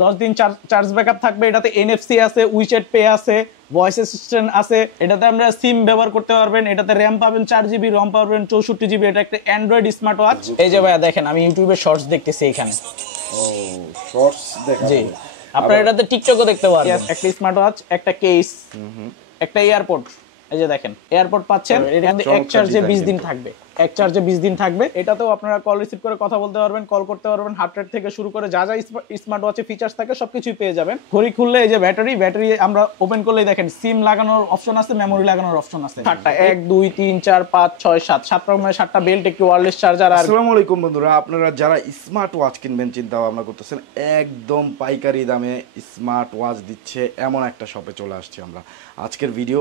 10 দিন charge backup থাকবে। এটাতে এনএফসি আছে, উইচ্যাট পে আছে, ভয়েস অ্যাসিস্ট্যান্ট আছে। এটাতে আমরা সিম ব্যবহার করতে পারবেন। এটাতে র্যাম পাবেন 4 জিবি, রম পাবেন 64 জিবি। এটা একটা অ্যান্ড্রয়েড স্মার্ট ওয়াচ। এই যে ভাইয়া দেখেন, আমি ইউটিউবে শর্টস দেখতেছি এখানে। ও শর্টস দেখা জি, যাবে। আপনারা এটাতে টিকটকও দেখতে পারবেন। একটা স্মার্ট ওয়াচ, একটা কেস, একটা এয়ারপড। এই যে দেখেন এয়ারপড পাচ্ছেন। এটাতে এক চার্জে 20 দিন থাকবে। এক চার্জে 20 দিন থাকবে। এটাতেও আপনারা কল রিসিভ করে কথা বলতে পারবেন, কল করতে পারবেন। হার্ট রেট থেকে শুরু করে যা যা স্মার্ট ওয়াচে ফিচার্স থাকে সবকিছুই পেয়ে যাবেন। ঘড়ি খুললে এই যে ব্যাটারি আমরা ওপেন করলেই দেখেন সিম লাগানোর অপশন আছে, মেমোরি লাগানোর অপশন আছে। 7টা 1 2 3 4 5 6 7 রকমের 7টা বেল্ট, একটি ওয়্যারলেস চার্জার। আর আসসালামু আলাইকুম বন্ধুরা, আপনারা যারা স্মার্ট ওয়াচ কিনবেন চিন্তা ভাবনা করতেছেন, একদম পাইকারি দামে স্মার্ট ওয়াচ দিচ্ছে এমন একটা শপে চলে আসছি আমরা। আজকের ভিডিও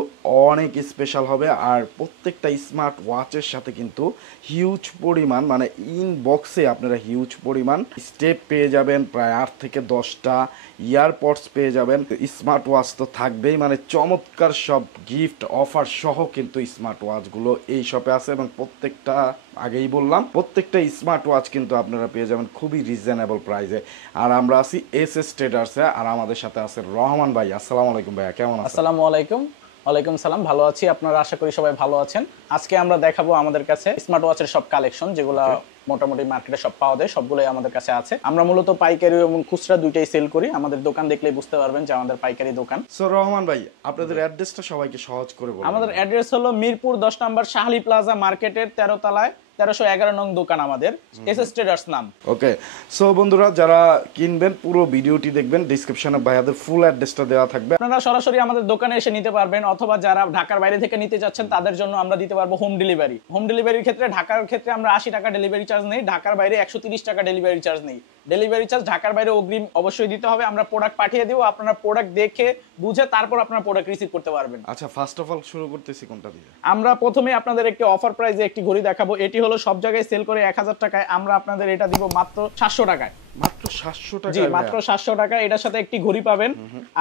অনেক স্পেশাল হবে। আর প্রত্যেকটা স্মার্ট ওয়াচের সাথে কিন্তু হিউজ পরিমাণ, মানে ইনবক্সে আপনারা হিউজ পরিমাণ স্টেপ পেয়ে যাবেন, প্রায় 8 থেকে 10টা ইয়ারপডস পেয়ে যাবেন। স্মার্ট ওয়াচ তো থাকবেই, মানে চমৎকার সব গিফট অফার সহ কিন্তু স্মার্ট ওয়াচগুলো এই শপে আছে। এবং প্রত্যেকটা, আগেই বললাম, প্রত্যেকটা স্মার্ট ওয়াচ কিন্তু আপনারা পেয়ে যাবেন খুবই রিজনেবল প্রাইসে। আর আমরা আছি এসএস ট্রেডার্সে, আর আমাদের সাথে আছে রহমান ভাই। আসসালামু আলাইকুম ভাইয়া, কেমন আছেন? আসসালামু আলাইকুম। ওয়ালাইকুম সালাম, ভালো আছি। আপনারা আশা করি সবাই ভালো আছেন। আজকে আমরা দেখাবো আমাদের কাছে স্মার্ট ওয়াচের সব কালেকশন, যেগুলো মোটামুটি মার্কেটে সব পাওয়া যায়, সবগুলোই আমাদের কাছে আছে। আমরা মূলত পাইকারি এবং খুচরা দুইটাই সেল করি। আমাদের দোকান দেখলেই বুঝতে পারবেন যে আমাদের পাইকারি দোকান। সো রহমান ভাই, আপনাদের অ্যাড্রেসটা সবাইকে সহজ করে বলুন। আমাদের অ্যাড্রেস হলো মিরপুর 10 নম্বর শাহলি প্লাজা মার্কেটের 13 তলায় 1311 নং দোকান আমাদের, এসএস ট্রেডার্স নাম। ওকে, সো বন্ধুরা যারা কিনবেন পুরো ভিডিওটি দেখবেন, ডেসক্রিপশনে ভাইয়াদের ফুল অ্যাড্রেসটা দেওয়া থাকবে। আপনারা সরাসরি আমাদের দোকানে এসে নিতে পারবেন, অথবা যারা ঢাকার বাইরে থেকে নিতে যাচ্ছেন তাদের জন্য আমরা দিতে পারবো হোম ডেলিভারি। হোম ডেলিভারির ক্ষেত্রে ঢাকার ক্ষেত্রে আমরা 80 টাকা ডেলিভারি চার্জ নেই, ঢাকার বাইরে 130 টাকা ডেলিভারি চার্জ নেই। ডেলিভারি চার্জ ঢাকার বাইরে অগ্রিম অবশ্যই দিতে হবে। আমরা প্রোডাক্ট পাঠিয়ে দিব, আপনারা প্রোডাক্ট দেখে বুঝে তারপর আপনারা প্রোডাক্ট রিসিভ করতে পারবেন। আচ্ছা, ফার্স্ট অফ অল শুরু করতেছি কোনটা দিয়ে? আমরা প্রথমে আপনাদের একটি অফার প্রাইসে একটি ঘড়ি দেখাবো। এটি হলো সব জায়গায় সেল করে 1000 টাকায়, আমরা আপনাদের এটা দিব মাত্র 700 টাকায়। মাত্র 700 টাকা? জি, মাত্র 700 টাকা। এটার সাথে একটি ঘড়ি পাবেন,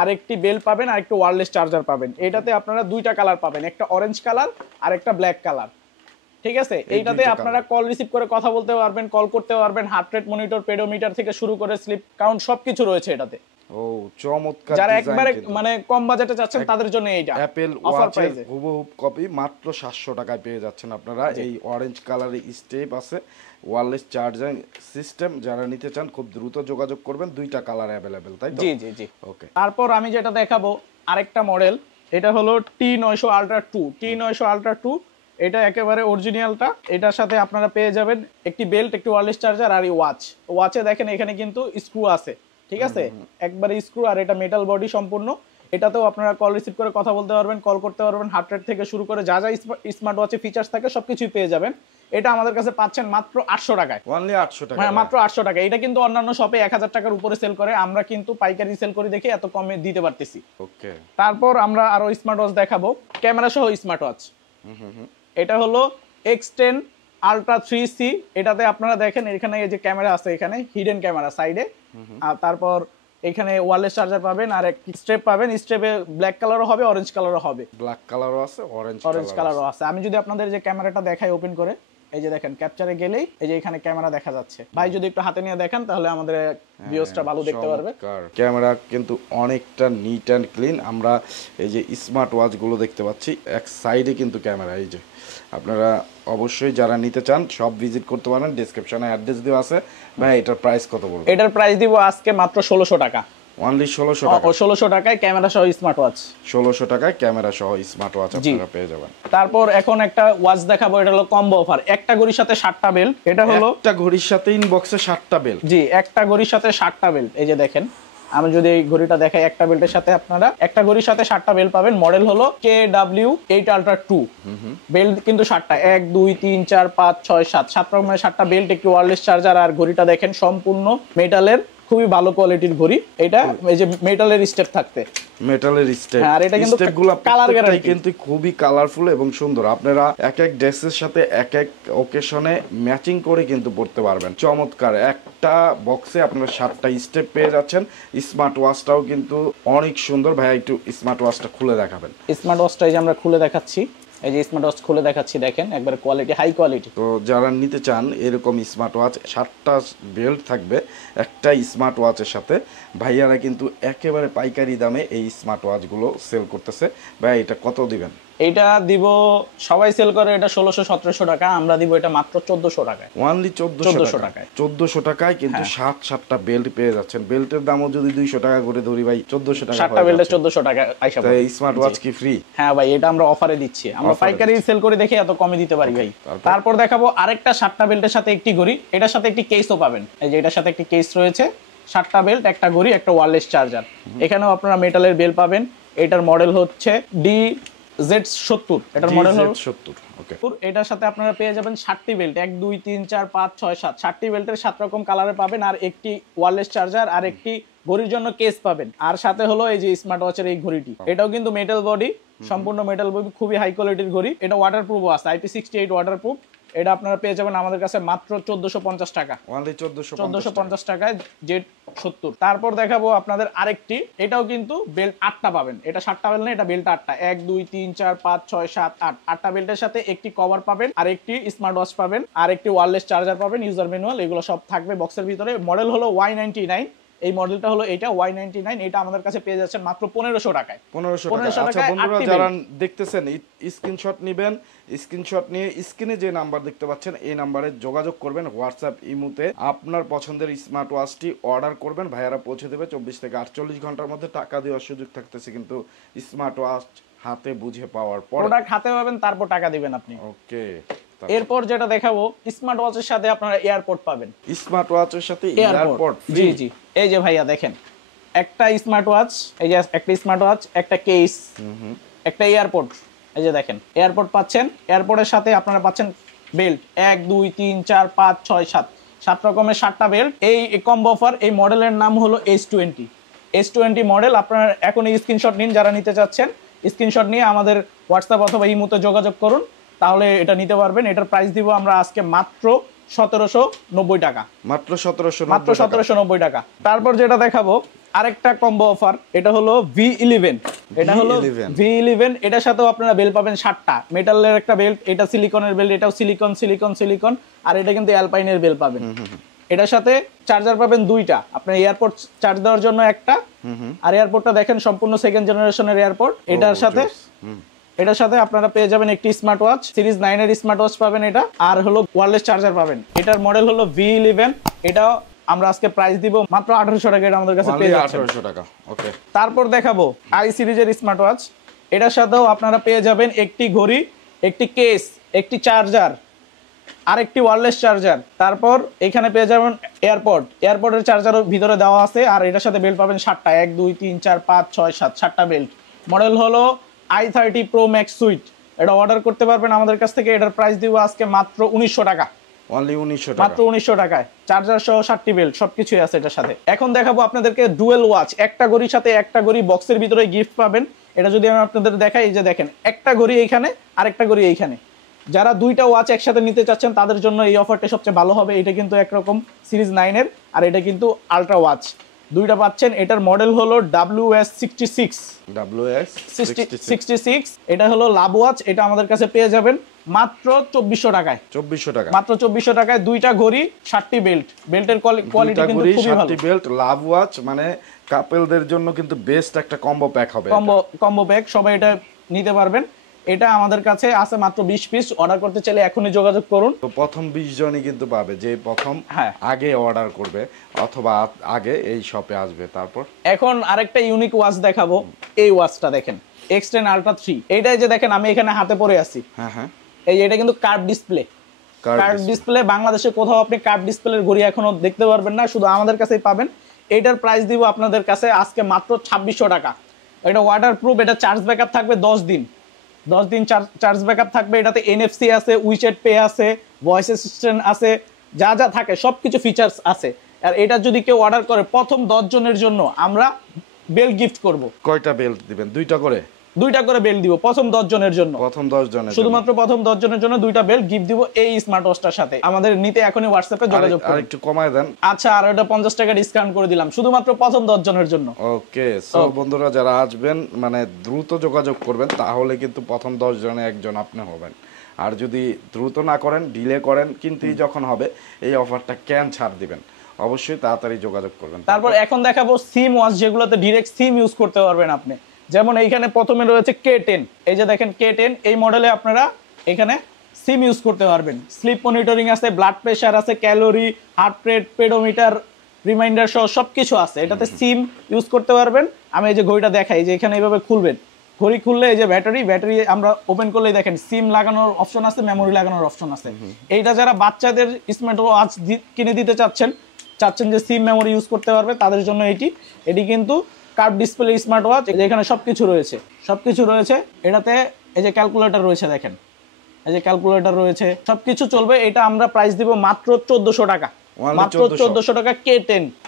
আর একটি বেল পাবেন, আর একটি ওয়্যারলেস চার্জার পাবেন। এটাতে আপনারা দুইটা কালার পাবেন, একটা অরেঞ্জ কালার আর একটা ব্ল্যাক কালার। ঠিক আছে, এইটাতে আপনারা কল রিসিভ করে কথা বলতে পারবেন, কল করতে পারবেন। হার্ট রেট মনিটর, পেডোমিটার থেকে শুরু করে স্লিপ কাউন্ট সবকিছু রয়েছে এটাতে। ও চমৎকার। যারা একবারে মানে কম বাজেটে চাচ্ছেন তাদের জন্য এইটা অ্যাপল ওয়াচের হুবহু কপি মাত্র 700 টাকায় পেয়ে যাচ্ছেন আপনারা। এই অরেঞ্জ কালারের স্টেপ আছে, ওয়্যারলেস চার্জিং সিস্টেম। যারা নিতে চান খুব দ্রুত যোগাযোগ করবেন, দুইটা কালার অ্যাভেলেবেল, তাই তো? জি জি জি। ওকে, তারপর আমি যেটা দেখাবো আরেকটা মডেল, এটা হলো T900 Ultra 2। T900 Ultra 2 এটা একেবারে অরিজিনালটা। এটার সাথে আপনারা পেয়ে যাবেন একটি বেল্ট, একটি ওয়্যারলেস চার্জার, আর এই ওয়াচে দেখেন এখানে কিন্তু স্ক্রু আছে। ঠিক আছে, একবারে স্ক্রু, আর এটা মেটাল বডি সম্পূর্ণ। এটাতেও আপনারা কল রিসিভ করে কথা বলতে পারবেন, কল করতে পারবেন। হার্ট রেট থেকে শুরু করে যা যা স্মার্ট ওয়াচে ফিচার্স থাকে সবকিছুই পেয়ে যাবেন। এটা আমাদের কাছে পাচ্ছেন মাত্র 800 টাকায়। অনলি 800 টাকা? হ্যাঁ, মাত্র 800 টাকা। এটা কিন্তু অন্যান্য শপে 1000 টাকার উপরে সেল করে, আমরা কিন্তু পাইকারি সেল করি দেখে এত কমে দিতে পারতেছি। ওকে, তারপর আমরা আরো স্মার্ট ওয়াচ দেখাবো, ক্যামেরা সহ স্মার্ট ওয়াচ। এটা হলো X10 Ultra 3C। এটাতে আপনারা দেখেন এখানে এই যে ক্যামেরা আছে, এখানে হিডেন ক্যামেরা সাইডে। আর তারপর এখানে ওয়্যারলেস চার্জার পাবেন, আর এক স্ট্রেপ পাবেন। স্ট্রেপে ব্ল্যাক কালারও হবে, অরেঞ্জ কালারও হবে। ব্ল্যাক কালারও আছে, অরেঞ্জ কালারও আছে। আমি যদি আপনাদের যে ক্যামেরাটা দেখাই ওপেন করে, এই যে দেখেন ক্যাপচারে গেলেই এই যে এখানে ক্যামেরা দেখা যাচ্ছে। ভাই যদি একটু হাতে নিয়ে দেখেন তাহলে আমাদের ভিউসটা ভালো দেখতে পারবে। ক্যামেরা কিন্তু অনেকটা নিট অ্যান্ড ক্লিন। আমরা এই যে স্মার্ট ওয়াচগুলো দেখতে পাচ্ছি, এক সাইডে কিন্তু ক্যামেরা। এই যে আপনারা অবশ্যই যারা নিতে চান সব ভিজিট করতে পারেন, ডেসক্রিপশনে অ্যাড্রেস দেওয়া আছে। ভাই এটার প্রাইস কত বলবো? এটার প্রাইস দিব আজকে মাত্র 1600 টাকা। অনলি 1600 টাকা? 1600 টাকায় ক্যামেরা সহ স্মার্ট ওয়াচ। 1600 টাকায় ক্যামেরা সহ স্মার্ট ওয়াচ আপনারা পেয়ে যাবেন। তারপর এখন একটা ওয়াচ দেখাবো, এটা হলো কম্বো অফার। একটা ঘড়ির সাথে 7টা বেল্ট। এটা হলো একটা ঘড়ির সাথে ইনবক্সে 7টা বেল্ট? জি, একটা ঘড়ির সাথে 7টা বেল্ট। এই যে দেখেন, আমি যদি এই ঘড়িটা দেখাই, একটা বেল্টের সাথে আপনারা একটা ঘড়ির সাথে 7টা বেল্ট পাবেন। মডেল হলো KW8 Ultra 2। বেল্ট কিন্তু 7টা, 1 2 3 4 5 6 7 রকমের 7টা বেল্ট, একটি ওয়্যারলেস চার্জার। আর ঘড়িটা দেখেন সম্পূর্ণ মেটালের, খুবই ভালো কোয়ালিটির ঘড়ি। এটা এই যে মেটালের স্টেপ থাকতে, মেটালের স্টেপ। আর এটা কিন্তু স্টেপগুলো কালার গ্যারান্টি, কিন্তু খুবই কালারফুল এবং সুন্দর। আপনারা এক এক ড্রেসের সাথে এক এক ওকেশনে ম্যাচিং করে কিন্তু পড়তে পারবেন। চমৎকার। একটা বক্সে আপনারা 7টা স্টেপ পেয়ে যাচ্ছেন। স্মার্ট ওয়াচটাও কিন্তু অনেক সুন্দর। ভাই একটু স্মার্ট ওয়াচটা খুলে দেখাবেন? স্মার্ট ওয়াচটা এই যে আমরা খুলে দেখাচ্ছি। এই যে স্মার্ট ওয়াচ খুলে দেখাচ্ছি, দেখেন একবারে কোয়ালিটি, হাই কোয়ালিটি। তো যারা নিতে চান এরকম স্মার্ট ওয়াচ, 7টা বেল্ট থাকবে একটা স্মার্ট ওয়াচের সাথে, ভাইয়ারা কিন্তু একেবারে পাইকারি দামে এই স্মার্ট ওয়াচগুলো সেল করতেছে। ভাই এটা কত দিবেন? এটা দিব, সবাই সেল করে এটা 1600-1700 টাকা, আমরা দিব এটা মাত্র 1400 টাকায়। ওনলি 1400 টাকায়। 1400 টাকায় কিন্তু 7টা বেল্ট পেয়ে যাচ্ছেন। বেল্টের দামও যদি 200 টাকা করে ধরি ভাই, 1400 টাকা। 7টা বেল্টে 1400 টাকা আইসা পড়ে। এই স্মার্ট ওয়াচ কি ফ্রি? হ্যাঁ ভাই, এটা আমরা অফারে দিচ্ছি, আমরা পাইকারি সেল করে দেখে এত কমে দিতে পারি ভাই। তারপর দেখাবো আরেকটা 7টা বেল্টের সাথে একটি ঘড়ি, এটার সাথে একটি কেসও পাবেন। এই যে এটার সাথে একটি কেস রয়েছে, 7টা বেল্ট, একটা ঘড়ি, একটা ওয়্যারলেস চার্জার। এখানেও আপনারা মেটালের বেল পাবেন। এটার মডেল হচ্ছে DZ70, এটার মডেল হলো 70। ওকে, এটার সাথে আপনারা পেয়ে যাবেন 7টি বেল্ট, 1 2 3 4 5 6 7, 7টি বেল্টের 7 রকম কালারে পাবেন, আর একটি ওয়্যারলেস চার্জার আর একটি ঘড়ির জন্য কেস পাবেন। আর সাথে হলো এই যে স্মার্ট ওয়াচের এই ঘড়িটি, এটাও কিন্তু মেটাল বডি, সম্পূর্ণ মেটাল বডি, খুবই হাই কোয়ালিটির ঘড়ি। এটা ওয়াটারপ্রুফ আছে, IP68 ওয়াটারপ্রুফ। এটা আপনারা পেয়ে যাবেন আমাদের কাছে মাত্র 1450 টাকা, অনলি 1450 টাকায় Z70। তারপর দেখাবো আপনাদের আরেকটি, এটাও কিন্তু বেল্ট 8টা পাবেন। এটা 7টা বেল্ট না, এটা বেল্ট 8টা, 1 2 3 4 5 6 7 8, 8টা বেল্টের সাথে একটি কভার পাবেন, আর একটি স্মার্ট ওয়াচ পাবেন, আর একটি ওয়্যারলেস চার্জার পাবেন, ইউজার ম্যানুয়াল, এগুলো সব থাকবে বক্সের ভিতরে। মডেল হলো Y99, এই মডেলটা হলো এটা Y99, এটা আমাদের কাছে পেয়ে যাচ্ছেন মাত্র 1500 টাকায়। 1500 টাকা। আচ্ছা বন্ধুরা, যারা দেখতেছেন স্ক্রিনশট নেবেন, স্ক্রিনশট নিয়ে স্ক্রিনে যে নাম্বার দেখতে পাচ্ছেন এই নাম্বারে যোগাযোগ করবেন, হোয়াটসঅ্যাপ ইমোতে আপনার পছন্দের স্মার্ট ওয়াচটি অর্ডার করবেন, ভাইয়ারা পৌঁছে দেবে 24 থেকে 48 ঘন্টার মধ্যে। টাকা দেওয়ার সুযোগ থাকতেছে কিন্তু স্মার্ট ওয়াচ হাতে বুঝে পাওয়ার পর, প্রোডাক্ট হাতে পাবেন, তারপর টাকা দিবেন আপনি। ওকে, এরপর যেটা দেখাবো, স্মার্ট ওয়াচের সাথে আপনারা এয়ারপোর্ট পাবেন। স্মার্ট ওয়াচের সাথে এয়ারপোর্ট, জি জি। এই যে ভাইয়া দেখেন, একটা স্মার্ট ওয়াচ, এই যে একটা স্মার্ট ওয়াচ, একটা কেস, একটা এয়ারপোর্ট। এই যে দেখেন এয়ারপোর্ট পাচ্ছেন, এয়ারপোর্টের সাথে আপনারা পাচ্ছেন বেল্ট 1 2 3 4 5 6 7, 7 রকমের 7টা বেল্ট। এই কম্বো অফার, এই মডেলের নাম হলো S20 মডেল। আপনারা এখন এই স্ক্রিনশট নিন, যারা নিতে চাচ্ছেন স্ক্রিনশট নিয়ে আমাদের হোয়াটসঅ্যাপ অথবা ইমোতে যোগাযোগ করুন, তাহলে এটা নিতে পারবেন। এটার প্রাইস দিব আমরা আজকে মাত্র 1790 টাকা, মাত্র 1790 টাকা। তারপর যেটা দেখাবো আরেকটা কম্বো অফার, এটা হলো V11, এটা হলো V11, এটার সাথেও আপনারা বেল্ট পাবেন 7টা, মেটালের একটা বেল্ট, এটা সিলিকনের বেল্ট, এটাও সিলিকন, আর এটা কিন্তু অ্যালপাইনের বেল্ট পাবেন। এটার সাথে চার্জার পাবেন 2টা, আপনার এয়ারপোর্ট চার্জ দেওয়ার জন্য একটা, আর এয়ারপোর্টটা দেখেন সম্পূর্ণ সেকেন্ড জেনারেশনের এয়ারপোর্ট। এটার সাথে আপনারা পেয়ে যাবেন একটি স্মার্ট ওয়াচ, সিরিজ 9 এর স্মার্ট ওয়াচ পাবেন এটা, আর হলো ওয়্যারলেস চার্জার পাবেন। এটার মডেল হলো V11, এটাও আমরা আজকে প্রাইস দিব মাত্র 1800 টাকা, এটা আমাদের কাছে পেয়ে যাচ্ছেন 1800 টাকা। ওকে, তারপর দেখাবো I সিরিজের স্মার্ট ওয়াচ, এটার সাথেও আপনারা পেয়ে যাবেন একটি ঘড়ি, একটি কেস, একটি চার্জার, আর একটি ওয়্যারলেস চার্জার। তারপর এখানে পেয়ে যাবেন এয়ারপোর্টের চার্জারও ভিতরে দেওয়া আছে, আর এটার সাথে বেল্ট পাবেন 7টা, 1 2 3 4 5 6 7, 7টা বেল্ট। মডেল হলো i30 Pro Max Suite, এটা অর্ডার করতে পারবেন আমাদের কাছ থেকে। এটার প্রাইস দিব আজকে মাত্র 1900 টাকা, অনলি 1900 টাকা, মাত্র 1900 টাকায়, চার্জার সহ 7টি বেল্ট সবকিছুই আছে এটার সাথে। এখন দেখাবো আপনাদেরকে ডুয়েল ওয়াচ, একটা ঘড়ির সাথে একটা ঘড়ি বক্সের ভিতরে গিফট পাবেন। এটা যদি আমি আপনাদের দেখাই, এই যে দেখেন একটা ঘড়ি এইখানে আর একটা ঘড়ি এইখানে, যারা 2টা ওয়াচ একসাথে নিতে চাচ্ছেন তাদের জন্য এই অফারটা সবচেয়ে ভালো হবে। এটা কিন্তু একরকম সিরিজ 9 এর, আর এটা কিন্তু আলট্রা ওয়াচ, 2টা পাচ্ছেন। এটার মডেল হলো WS66, এটা হলো লাভ ওয়াচ। এটা আমাদের কাছে পেয়ে যাবেন মাত্র 2400 টাকায়, মাত্র 2400 টাকায় 2টা ঘড়ি, 7টি বেল্ট, বেল্টের কোয়ালিটি কিন্তু খুবই ভালো। 7টি বেল্ট, লাভ ওয়াচ, মানে কাপলদের জন্য কিন্তু বেস্ট একটা কম্বো প্যাক হবে, কম্বো প্যাক, সবাই এটা নিতে পারবেন। এটা আমাদের কাছে আছে মাত্র 20 পিস, অর্ডার করতে চাইলে এখনই যোগাযোগ করুন। তো প্রথম 20 জনই কিন্তু পাবে, যে প্রথম আগে অর্ডার করবে অথবা আগে এই শপে আসবে। তারপর এখন আরেকটা ইউনিক ওয়াচ দেখাবো, এই ওয়াচটা দেখেন X10 Ultra 3, এইটাই যে দেখেন আমি এখানে হাতে পরে আছি, এই যে এটা কিন্তু কার্ভ ডিসপ্লে, বাংলাদেশে কোথাও আপনি কার্ভ ডিসপ্লের ঘড়ি এখনো দেখতে পারবেন না, শুধু আমাদের কাছেই পাবেন। এটার প্রাইস দিব আপনাদের কাছে আজকে মাত্র 2600 টাকা। এটা ওয়াটারপ্রুফ, এটা চার্জ ব্যাকআপ থাকবে 10 দিন চার্জ ব্যাকআপ থাকবে। এটাতে NFC আছে, উইচ্যাট পে আছে, ভয়েস অ্যাসিস্ট্যান্ট আছে, যা যা থাকে সবকিছু ফিচার্স আছে। আর এটা যদি কেউ অর্ডার করে প্রথম 10 জনের জন্য আমরা বেল্ট গিফট করব। কয়টা বেল্ট দিবেন? 2টা করে দুইটা করে বেল্ট দিব প্রথম 10 জনের জন্য। প্রথম 10 জনের শুধুমাত্র প্রথম 10 জনের জন্য দুইটা বেল্ট গিফট দিব এই স্মার্ট ওয়াচটার সাথে। আমাদের নিতে এখনই হোয়াটসঅ্যাপে যোগাযোগ করুন। আর একটু কমায় দেন। আচ্ছা, আর এটা 50 টাকা ডিসকাউন্ট করে দিলাম শুধুমাত্র প্রথম 10 জনের জন্য। ওকে, সো বন্ধুরা যারা আসবেন মানে দ্রুত যোগাযোগ করবেন, তাহলে কিন্তু প্রথম 10 জনে একজন আপনি হবেন। আর যদি দ্রুত না করেন, ডিলে করেন, কিন্তু যখন হবে এই অফারটা কেন ছাড় দিবেন, অবশ্যই তাড়াতাড়ি যোগাযোগ করবেন। তারপর এখন দেখাবো সিম ওয়াচ, যেগুলোতে ডাইরেক্ট সিম ইউজ করতে পারবেন আপনি। যেমন এইখানে প্রথমে রয়েছে K10, এই যে দেখেন K10, এই মডেলে আপনারা এখানে সিম ইউজ করতে পারবেন। স্লিপ মনিটরিং আছে, ব্লাড প্রেশার আছে, calorie, heart rate, pedometer, reminder সহ সবকিছু আছে। এটাতে সিম ইউজ করতে পারবেন। আমি এই যে ঘড়িটা দেখাই, যে এখানে এইভাবে খুলবেন, ঘড়ি খুললে এই যে ব্যাটারি আমরা ওপেন করলেই দেখেন সিম লাগানোর অপশন আছে, মেমোরি লাগানোর অপশন আছে। এইটা যারা বাচ্চাদের স্মার্ট ওয়াচ কিনে দিতে চাচ্ছেন যে সিম মেমোরি ইউজ করতে পারবে, তাদের জন্য এটি কিন্তু কার্ভ ডিসপ্লে স্মার্ট ওয়াচ। এখানে সবকিছু রয়েছে। এটাতে এই যে ক্যালকুলেটর রয়েছে, দেখেন এই যে ক্যালকুলেটর রয়েছে, সবকিছু চলবে। এটা আমরা প্রাইস দিব মাত্র 1400 টাকা, মাত্র 1400 টাকা।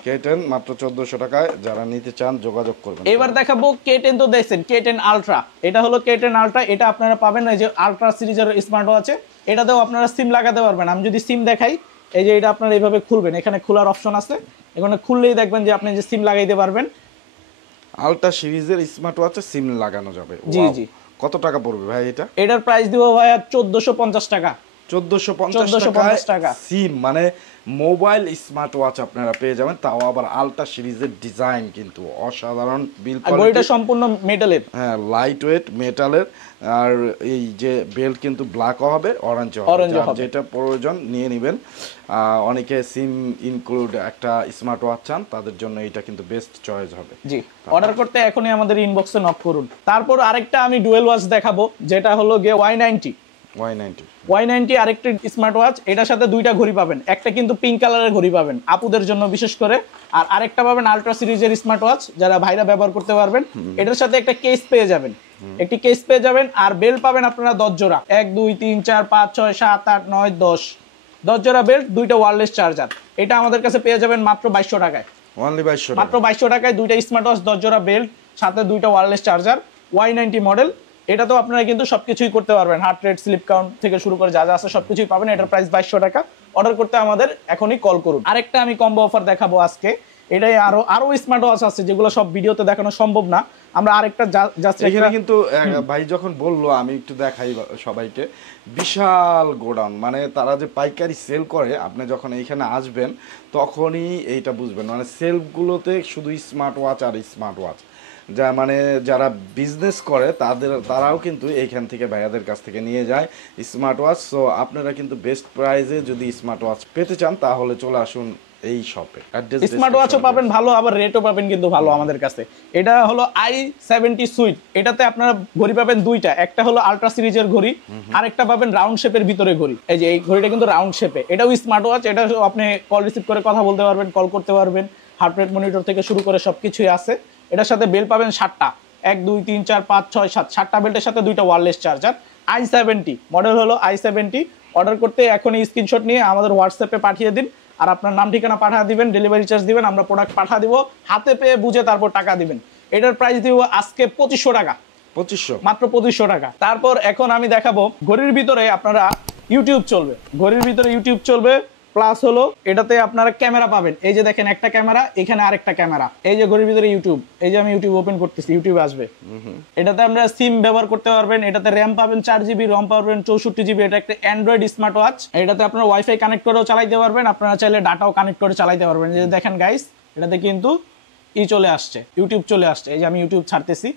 K10 মাত্র 1400 টাকায় যারা নিতে চান যোগাযোগ করবেন। এবার দেখাবো K10, তো দেখছেন K10 আলট্রা, এটা হলো K10 আলট্রা। এটা আপনারা পাবেন এই যে আলট্রা সিরিজের স্মার্ট ওয়াচ আছে, এটাতেও আপনারা সিম লাগাতে পারবেন। আমি যদি সিম দেখাই, এই যে এটা আপনারা এইভাবে খুলবেন, এখানে খোলার অপশন আছে, এখানে খুললেই দেখবেন যে আপনি যে সিম লাগাইতে পারবেন। আলট্রা সিরিজের স্মার্ট ওয়াচে সিম লাগানো যাবে। জি। কত টাকা পড়বে ভাই এটা? এটার প্রাইস দিব ভাইয়া 1450 টাকা। 1450 টাকা সিম মানে মোবাইল স্মার্ট ওয়াচ আপনারা পেয়ে যাবেন, তাও আবার আলট্রা সিরিজের। ডিজাইন কিন্তু অসাধারণ, বিল কোয়ালিটি সম্পূর্ণ মেটালের, হ্যাঁ লাইট ওয়েট মেটালের। আর এই যে বেল্ট কিন্তু ব্ল্যাক হবে, অরেঞ্জ হবে, যেটা প্রয়োজন নিয়ে নেবেন। অনেকে সিম ইনক্লুড একটা স্মার্ট ওয়াচ চান, তাদের জন্য এটা কিন্তু বেস্ট চয়েস হবে। জি, অর্ডার করতে এখনই আমাদের ইনবক্সে নক করুন। তারপর আরেকটা আমি ডুয়েল ওয়াচ দেখাবো, যেটা হলো গিয়ে Y90 আরেকটা স্মার্ট ওয়াচ। এটার সাথে দুইটা ঘড়ি পাবেন, একটা কিন্তু পিঙ্ক কালারের ঘড়ি পাবেন আপুদের জন্য বিশেষ করে, আর আরেকটা পাবেন আলট্রা সিরিজের স্মার্ট ওয়াচ, যারা ভাইরা ব্যবহার করতে পারবেন। এটার সাথে একটা কেস পেয়ে যাবেন, আর বেল্ট পাবেন আপনারা 10 জোড়া, 1 2 3 4 5 6 7 8 9 10 জোড়া বেল্ট, দুইটা ওয়্যারলেস চার্জার। এটা আমাদের কাছে পেয়ে যাবেন মাত্র 2200 টাকায়। মাত্র 2200 টাকায় দুইটা স্মার্ট ওয়াচ, 10 জোড়া বেল্ট, সাথে দুইটা ওয়্যারলেস চার্জার, Y90 মডেল। এটা তো আপনারা কিন্তু সবকিছুই করতে পারবেন, হার্ট রেট, স্লিপ কাউন্ট থেকে শুরু করে যা আছে সবকিছুই পাবেন। এটার প্রাইস 2200 টাকা। অর্ডার করতে আমাদের এখনই কল করুন। আরেকটা আমি কম্বো অফার দেখাবো আজকে। এটাই আরো স্মার্ট ওয়াচ আছে, যেগুলো সব ভিডিওতে দেখানো সম্ভব না। আমরা আরেকটা জাস্ট এখানে কিন্তু ভাই যখন বললো, আমি একটু দেখাই সবাইকে, বিশাল গোডাউন, মানে তারা যে পাইকারি সেল করে, আপনি যখন এইখানে আসবেন তখনই এইটা বুঝবেন। মানে সেলফগুলোতে শুধু স্মার্ট ওয়াচ আর স্মার্ট ওয়াচ, যা মানে যারা বিজনেস করে তারাও কিন্তু এইখান থেকে ভাইয়াদের কাছ থেকে নিয়ে যায় স্মার্ট ওয়াচ। সো আপনারা কিন্তু বেস্ট প্রাইসে যদি স্মার্ট ওয়াচ পেতে চান, তাহলে চলে আসুন এই শপে। স্মার্ট ওয়াচও পাবেন ভালো, আবার রেটও পাবেন কিন্তু ভালো আমাদের কাছে। এটা হলো i70 সুইট। এটাতে আপনারা ঘড়ি পাবেন দুইটা, একটা হলো আলট্রা সিরিজের ঘড়ি, আর একটা পাবেন রাউন্ড শেপের ভিতরে ঘড়ি। এই যে এই ঘড়িটা কিন্তু রাউন্ড শেপে, এটাও স্মার্ট ওয়াচ। এটা আপনি কল রিসিভ করে কথা বলতে পারবেন, কল করতে পারবেন, হার্ট রেট মনিটর থেকে শুরু করে সবকিছুই আছে। এটার সাথে বেল্ট পাবেন 7টা, 1 2 3 4 5 6 7, 7টা বেল্টের সাথে দুইটা ওয়্যারলেস চার্জার। i70 মডেল হলো i70। অর্ডার করতে এখনই স্ক্রিনশট নিয়ে আমাদের হোয়াটসঅ্যাপে পাঠিয়ে দিন, আর আপনার নাম ঠিকানা পাঠিয়ে দিবেন, ডেলিভারি চার্জ দিবেন, আমরা প্রোডাক্ট পাঠিয়ে দিব, হাতে পেয়ে বুঝে তারপর টাকা দিবেন। এটার প্রাইস দিব আজকে 2500 টাকা। 2500, মাত্র 2500 টাকা। তারপর এখন আমি দেখাবো ঘড়ির ভিতরে আপনারা ইউটিউব চলবে, ঘড়ির ভিতরে ইউটিউব চলবে, প্লাস হলো এটাতে আপনারা ক্যামেরা পাবেন। এই যে দেখেন একটা ক্যামেরা, এখানে আরেকটা ক্যামেরা। এই যে ঘড়ির ভিতরে ইউটিউব, এই যে আমি ইউটিউব ওপেন করতেছি, ইউটিউব আসবে। এটাতে আমরা সিম ব্যবহার করতে পারবেন। এটাতে র্যাম পাবেন 4GB, রম পাবেন 64GB। এটা একটা অ্যান্ড্রয়েড স্মার্ট ওয়াচ। এটাতে আপনারা ওয়াইফাই কানেক্ট করেও চালাইতে পারবেন, আপনারা চাইলে ডাটাও কানেক্ট করে চালাইতে পারবেন। এই যে দেখেন গাইস, এটাতে কিন্তু চলে আসছে, ইউটিউব চলে আসছে। এই যে আমি ইউটিউব ছাড়তেছি,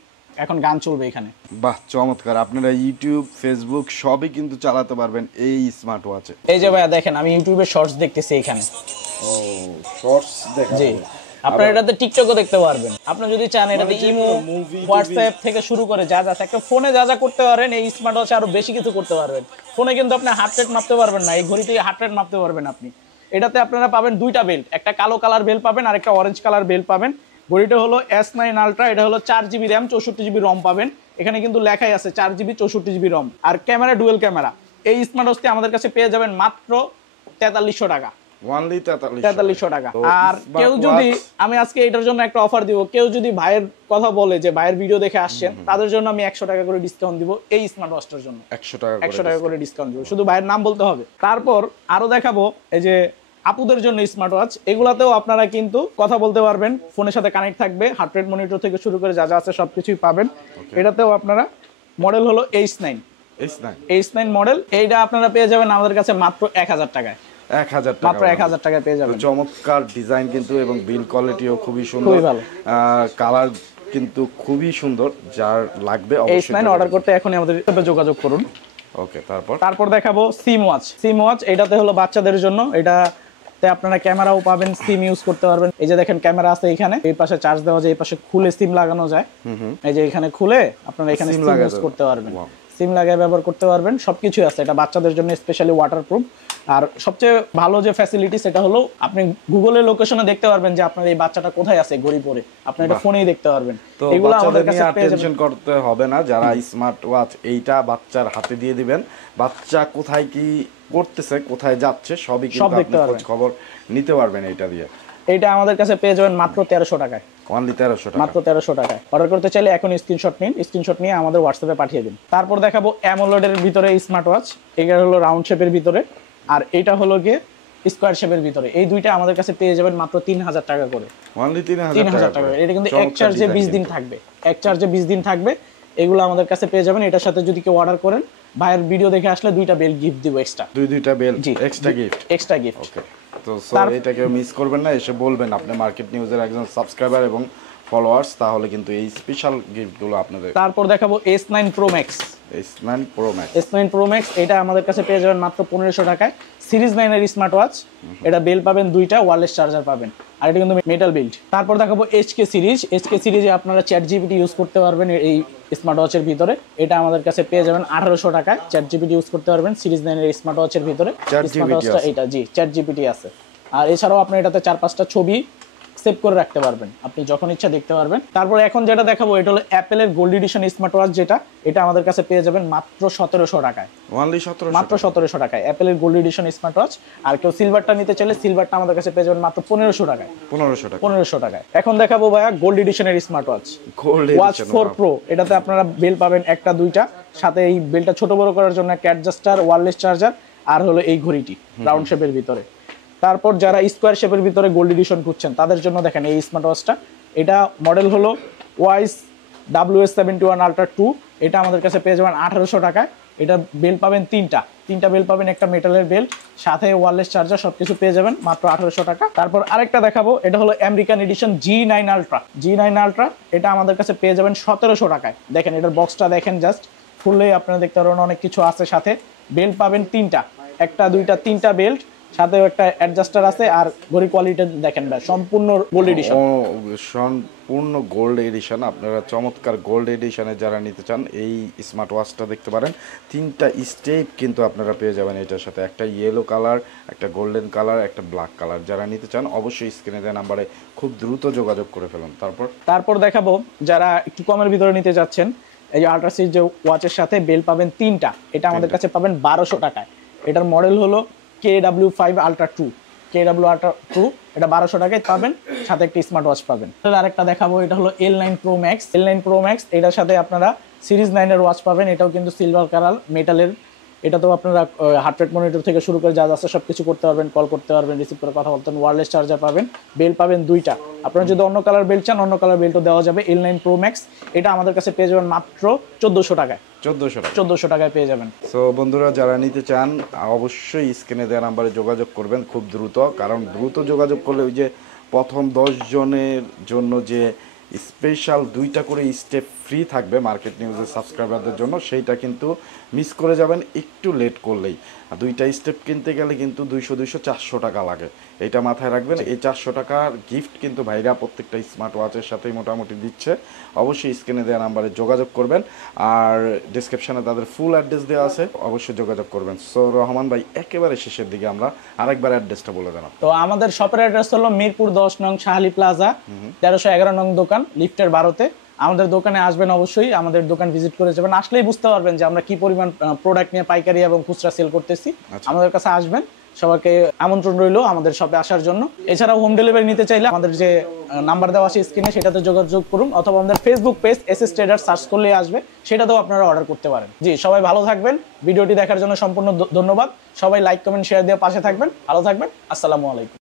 এখন গান চলবে এখানে। বাহ, চমৎকার। আপনারা ইউটিউব, ফেসবুক সবই কিন্তু চালাতে পারবেন এই স্মার্ট ওয়াচে। এই যে ভাইয়া দেখেন, আমি ইউটিউবে শর্টস দেখতেছি এখানে। ও, শর্টস দেখা জি, আপনারা এটাতে টিকটকও দেখতে পারবেন। আপনি যদি চান এটাতে ইমো, হোয়াটসঅ্যাপ থেকে শুরু করে যা যা একটা ফোনে যা যা করতে পারেন, এই স্মার্ট ওয়াচে আরো বেশি কিছু করতে পারবেন। ফোনে কিন্তু আপনি হার্ট রেট মাপতে পারবেন না, এই ঘড়ি থেকে হার্ট রেট মাপতে পারবেন আপনি। এটাতে আপনারা পাবেন দুইটা বেল্ট, একটা কালো কালার বেল্ট পাবেন আর একটা অরেঞ্জ কালার বেল্ট পাবেন। ঘড়িটা হলো S9 আলট্রা। এটা হলো 4GB র্যাম, 64GB রম পাবেন। এখানে কিন্তু লেখাই আছে 4GB 64GB রম। আর ক্যামেরা ডুয়েল ক্যামেরা। এই স্মার্ট ওয়াচটি আমাদের কাছে পেয়ে যাবেন মাত্র 4300 টাকা। অনলি 4300 টাকা। আর কেউ যদি, আমি আজকে এটার জন্য একটা অফার দিব, কেউ যদি ভাইয়ের কথা বলে যে ভাইয়ের ভিডিও দেখে আসছেন, তাদের জন্য আমি 100 টাকা করে ডিসকাউন্ট দিব এই স্মার্ট ওয়াচটার জন্য। 100 টাকা করে ডিসকাউন্ট দিব, শুধু ভাইয়ের নাম বলতে হবে। তারপর আরো দেখাবো এই যে আপুদের জন্য স্মার্ট ওয়াচ, এগুলাতেও আপনারা কিন্তু কথা বলতে পারবেন, ফোনের সাথে কানেক্ট থাকবে, হার্ট রেট মনিটর থেকে শুরু করে যা যা আছে সবকিছুই পাবেন। এটাতেও আপনারা, মডেল হলো H9 মডেল, এইটা আপনারা পেয়ে যাবেন আমাদের কাছে মাত্র 1000 টাকায়। 1000 টাকা, মাত্র 1000 টাকায় পেয়ে যাবেন। চমৎকার ডিজাইন কিন্তু, এবং বিল কোয়ালিটিও খুবই সুন্দর, খুবই ভালো, কালার কিন্তু খুবই সুন্দর। যার লাগবে অবশ্যই H9 অর্ডার করতে এখনই আমাদের সাথে যোগাযোগ করুন। ওকে, তারপর দেখাবো সিম ওয়াচ। এটাতে হলো বাচ্চাদের জন্য, এটাতে আপনারা ক্যামেরাও পাবেন, সিম ইউজ করতে পারবেন। এই যে দেখেন ক্যামেরা আছে এখানে, এই পাশে চার্জ দেওয়া যায়, এই পাশে খুলে সিম লাগানো যায়। এই যে এখানে খুলে আপনারা এখানে সিম ইউজ করতে পারবেন, সিম লাগায় ব্যবহার করতে পারবেন, সবকিছু আছে। এটা বাচ্চাদের জন্য স্পেশালি ওয়াটারপ্রুফ। আর সবচেয়ে ভালো যে ফ্যাসিলিটি সেটা হলো আপনি গুগলে লোকেশনে দেখতে পারবেন যে আপনার এই বাচ্চাটা কোথায় আছে ঘড়ি পরে, আপনি এটা ফোনেই দেখতে পারবেন। তো এগুলো আমাদের কাছে টেনশন করতে হবে না। যারা স্মার্ট ওয়াচ এইটা বাচ্চার হাতে দিয়ে দিবেন, বাচ্চা কোথায় কি করতেছে, কোথায় যাচ্ছে সবই কিন্তু আপনি খোঁজ খবর নিতে পারবেন এটা দিয়ে। এইটা আমাদের কাছে পেয়ে যাবেন মাত্র 1300 টাকায়। অনলি 1300 টাকা, মাত্র 1300 টাকায়। অর্ডার করতে চাইলে এখন স্ক্রিনশট নিন, স্ক্রিনশট নিয়ে আমাদের হোয়াটসঅ্যাপে পাঠিয়ে দিন। তারপর দেখাবো অ্যামোলেডের ভিতরে স্মার্ট ওয়াচ। এটা হলো রাউন্ড শেপের ভিতরে, আর এটা হলো গিয়ে স্কয়ার শেপের ভিতরে। এই দুইটা আমাদের কাছে পেয়ে যাবেন মাত্র 3000 টাকা করে। অনলি 3000 টাকা। এটা কিন্তু এক চার্জে 20 দিন থাকবে, এক চার্জে 20 দিন থাকবে। এগুলো আমাদের কাছে পেয়ে যাবেন। এটার সাথে যদি কেউ অর্ডার করেন, ভাইয়ের ভিডিও দেখে আসলে দুইটা বেল গিফট দিব এক্সট্রা, দুইটা বেল এক্সট্রা গিফট। ওকে, তো এটাকে মিস করবেন না, এসে বলবেন আপনি মার্কেট নিউজের একজন সাবস্ক্রাইবার এবং ফলোয়ার্স, তাহলে কিন্তু এই স্পেশাল গিফটগুলো আপনাদের। তারপর দেখাবো S9 Pro Max। S9 Pro Max এটা আমাদের কাছে পেয়ে যাবেন মাত্র 1500 টাকায়। সিরিজ 9 এর স্মার্ট ওয়াচ, এটা বেল পাবেন দুইটা, ওয়্যারলেস চার্জার পাবেন, আর এটা কিন্তু মেটাল বিল্ড। তারপর দেখাবো HK সিরিজে আপনারা ChatGPT ইউজ করতে পারবেন এই স্মার্ট ওয়াচের ভিতরে। এটা আমাদের কাছে পেয়ে যাবেন 1800 টাকায়। ChatGPT ইউজ করতে পারবেন সিরিজ 9 এর স্মার্ট ওয়াচের ভিতরে। স্মার্ট ওয়াচটা এটা, জি ChatGPT আছে। আর এছাড়াও আপনি এটাতে 4-5টা ছবি সেভ করে রাখতে পারবেন, আপনি যখন ইচ্ছা দেখতে পারবেন। তারপর এখন যেটা দেখাবো এটা হলো অ্যাপেলের গোল্ড এডিশন স্মার্ট ওয়াচ, এটা আমাদের কাছে পেয়ে যাবেন মাত্র 1700 টাকায়। অনলি 1700, মাত্র 1700 টাকায় অ্যাপেলের গোল্ড এডিশন স্মার্ট ওয়াচ। আর কেউ সিলভারটা নিতে চাইলে সিলভারটা আমাদের কাছে পেয়ে যাবেন মাত্র 1500 টাকায়। 1500 টাকায়। এখন দেখাবো ভাইয়া গোল্ড এডিশনের স্মার্ট ওয়াচ, ওয়াচ 4 প্রো। এটাতে আপনারা বেল পাবেন একটা দুইটা, সাথে এই বেলটা ছোট বড় করার জন্য একটা অ্যাডজাস্টার, ওয়্যারলেস চার্জার, আর হলো এই ঘড়িটি রাউন্ড শেপের ভিতরে। তারপর যারা স্কয়ার শেপের ভিতরে গোল্ড এডিশন খুঁজছেন তাদের জন্য দেখেন এই স্মার্ট ওয়াচটা। এটা মডেল হলো ওয়াইস WS71 Ultra 2। এটা আমাদের কাছে পেয়ে যাবেন 1800 টাকায়। এটা বেল পাবেন তিনটা বেল পাবেন, একটা মেটালের বেল, সাথে ওয়্যারলেস চার্জার, সবকিছু পেয়ে যাবেন মাত্র 1800 টাকা। তারপর আরেকটা দেখাবো, এটা হলো আমেরিকান এডিশন G9 Ultra। এটা আমাদের কাছে পেয়ে যাবেন 1700 টাকায়। দেখেন এটার বক্সটা দেখেন, জাস্ট খুললেই আপনারা দেখতে পারবেন অনেক কিছু আছে সাথে। বেল পাবেন একটা দুইটা তিনটা বেল্ট, সাথে একটা অ্যাডজাস্টার আছে। আর ঘড়ি কোয়ালিটি দেখেন ভাই, সম্পূর্ণ গোল্ড এডিশন, সম্পূর্ণ গোল্ড এডিশন। আপনারা চমৎকার গোল্ড এডিশনে যারা নিতে চান এই স্মার্ট ওয়াচটা দেখতে পারেন। 3টা স্টেপ কিন্তু আপনারা পেয়ে যাবেন এটার সাথে, একটা ইয়েলো কালার, একটা গোল্ডেন কালার, একটা ব্ল্যাক কালার। যারা নিতে চান অবশ্যই স্ক্রিনে দেওয়া নাম্বারে খুব দ্রুত যোগাযোগ করে ফেলুন। তারপর দেখাবো যারা একটু কমের ভিতরে নিতে যাচ্ছেন, এই যে আল্ট্রা সিরিজ ওয়াচের সাথে বেল পাবেন 3টা। এটা আমাদের কাছে পাবেন 1200 টাকায়। এটার মডেল হলো KW5 Ultra 2। Ultra 2 এটা 1200 টাকায় পাবেন, সাথে একটা স্মার্ট ওয়াচ পাবেন। আরেকটা দেখাবো, এটা হলো L9 Pro Max। এটার সাথে আপনারা সিরিজ 9 এর ওয়াচ পাবেন। এটাও কিন্তু সিলভার কালার, মেটালের। এটাতেও আপনারা হার্ট রেট মনিটর থেকে শুরু করে যা আছে সব কিছু করতে পারবেন, কল করতে পারবেন, রিসিভ করে কথা বলতে পারবেন, ওয়্যারলেস চার্জার পাবেন, বেল পাবেন দুইটা। আপনারা যদি অন্য কালার বেল্ট চান, অন্য কালার বেল্টও দেওয়া যাবে। L9 Pro Max এটা আমাদের কাছে পেয়ে যাবেন মাত্র 1400 টাকায়। 1400 টাকায় পেয়ে যাবেন। সো বন্ধুরা, যারা নিতে চান অবশ্যই স্ক্রিনে দেওয়া নাম্বারে যোগাযোগ করবেন খুব দ্রুত, কারণ দ্রুত যোগাযোগ করলে ওই যে প্রথম 10 জনের জন্য যে স্পেশাল 2টা করে স্টেপ ফ্রি থাকবে মার্কেট নিউজের সাবস্ক্রাইবারদের জন্য, সেইটা কিন্তু মিস করে যাবেন একটু লেট করলেই। আর 2টা স্টেপ কিনতে গেলে কিন্তু 200-400 টাকা লাগে, এটা মাথায় রাখবেন। এই 400 টাকার গিফট কিন্তু ভাইরা প্রত্যেকটা স্মার্ট ওয়াচের সাথেই মোটামুটি দিচ্ছে। অবশ্যই স্ক্রিনে দেওয়া নাম্বারে যোগাযোগ করবেন, আর ডিসক্রিপশনে তাদের ফুল অ্যাড্রেস দেওয়া আছে, অবশ্যই যোগাযোগ করবেন। সো রহমান ভাই, একেবারে শেষের দিকে আমরা আরেকবার অ্যাড্রেসটা বলে দেন। তো আমাদের শপের অ্যাড্রেস হলো মিরপুর 10 নং শাহালি প্লাজা, 1311 নং দোকান, লিফটের 12তে। আমাদের দোকানে আসবেন, অবশ্যই আমাদের দোকান ভিজিট করে যাবেন। আসলেই বুঝতে পারবেন যে আমরা কি পরিমাণ প্রোডাক্ট নিয়ে পাইকারি এবং খুচরা সেল করতেছি। আমাদের কাছে আসবেন, সবাইকে আমন্ত্রণ রইলো আমাদের শপে আসার জন্য। এছাড়াও হোম ডেলিভারি নিতে চাইলে আমাদের যে নাম্বার দেওয়া আছে স্ক্রিনে সেটাতে যোগাযোগ করুন, অথবা আমাদের Facebook page SS traders search করলেই আসবে, সেটাতেও আপনারা অর্ডার করতে পারেন। জি, সবাই ভালো থাকবেন। ভিডিওটি দেখার জন্য সম্পূর্ণ ধন্যবাদ। সবাই লাইক কমেন্ট শেয়ার দিয়ে পাশে থাকবেন। ভালো থাকবেন। আসসালামু আলাইকুম।